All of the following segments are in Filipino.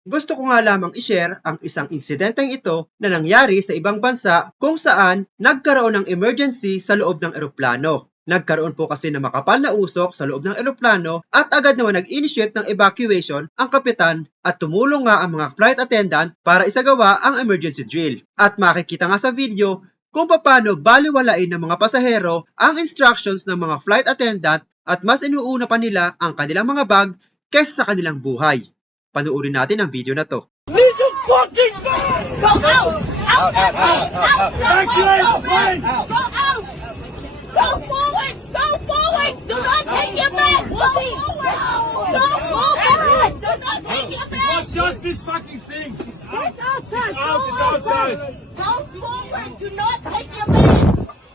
Gusto ko nga lamang i-share ang isang insidenteng ito na nangyari sa ibang bansa kung saan nagkaroon ng emergency sa loob ng eroplano. Nagkaroon po kasi ng makapal na usok sa loob ng eroplano at agad naman nag-initiate ng evacuation ang kapitan at tumulong nga ang mga flight attendant para isagawa ang emergency drill. At makikita nga sa video kung paano baliwalain ng mga pasahero ang instructions ng mga flight attendant at mas inuuna pa nila ang kanilang mga bag kaysa sa kanilang buhay. Panuorin natin ang video na to. Need your fucking bag! Go out! Out that way! Out that way! Go out! Go forward! Go forward! Do not take your back! Go forward! Go forward! Do not take your back! What's just this fucking thing? It's out. It's outside! It's out, it's outside. Go forward! Do not take your back!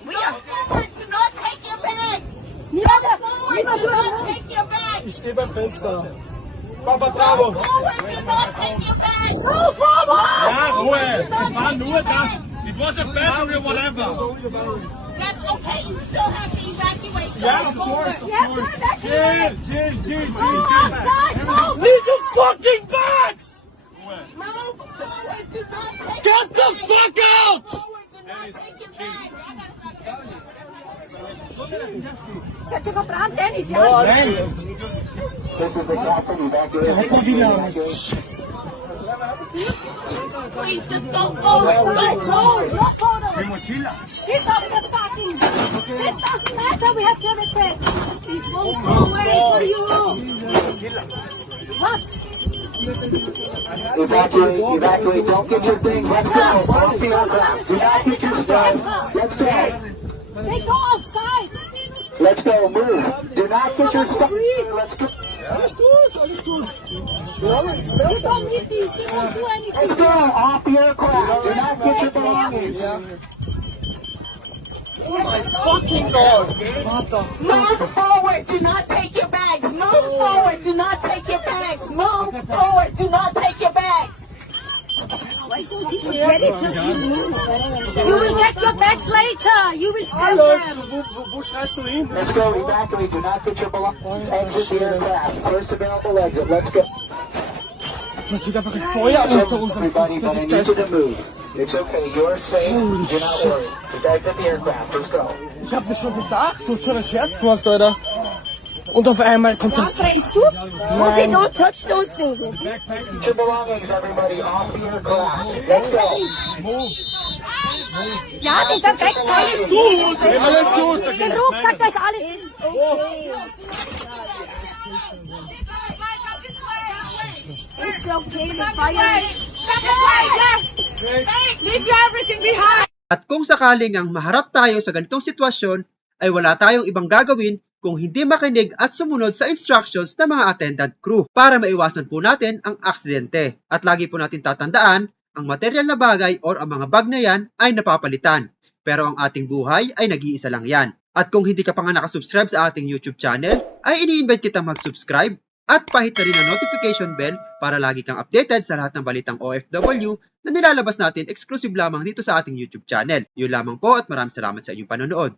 We are forward! Do not take your back! Go forward! Do not take your back! Ich stehe beim Fenster. Papa Bravo. Go forward! Ja, Ruhe! Das war nur das. It was a battery or whatever. That's okay, you still have to evacuate. Yeah, of course, of course. Chill, chill, chill, chill, chill. Outside, Leave your fucking bags! Move Get the fuck out! Sette fa pran, Dennis, ja? Nein! This is the captain evacuation. Please just don't go. It's my clothes. Your photos. She thought it was fucking. This doesn't matter. We have to have it back. This won't go away for you. What? Evacuate, evacuate, don't get your things, let's go, let's go, let's go, let's go, let's go outside. Let's go. Move. Do not get your stuff. Let's go. Gut, alles. You don't need these. They won't do Let's go. Off the aircraft. Do not get your belongings. Fucking God. Move forward. Do not take your bags. Move forward. Do not take your bags. Move forward. Do not take. Why don't you get it? Just you move. You will get your bags later. You will send Alles. them. Wo, wo, wo schreist du hin? Let's go. Evacuate. Do not get your belongings. Exit the aircraft. First available exit. Let's go. Das wird einfach ein Feuer unter unserem Everybody, Flug. but I Das need ist you to move. It's okay. You're safe. Do not worry. Just exit the aircraft. Let's go. Ich hab mir schon gedacht, du hast schon einen Scherz gemacht, Alter. Und auf einmal kommt das. Drehst du? Okay, don't touch those things. okay? Get your belongings, everybody, off the aircraft. Let's go. Ja, den Gepäck alles gut. Alles gut. Den Rucksack, da ist alles drin. It's okay, the fire. Leave everything behind. At kung sakaling ang maharap tayo sa ganitong sitwasyon, ay wala tayong ibang gagawin kung hindi makinig at sumunod sa instructions ng mga attendant crew para maiwasan po natin ang aksidente. At lagi po natin tatandaan, ang material na bagay or ang mga bag na yan ay napapalitan. Pero ang ating buhay ay nag-iisa lang yan. At kung hindi ka pa nga nakasubscribe sa ating YouTube channel, ay ini-invite kitang mag-subscribe at pahit na rin ang notification bell para lagi kang updated sa lahat ng balitang OFW na nilalabas natin exclusive lamang dito sa ating YouTube channel. Yun lamang po at maraming salamat sa inyong panonood.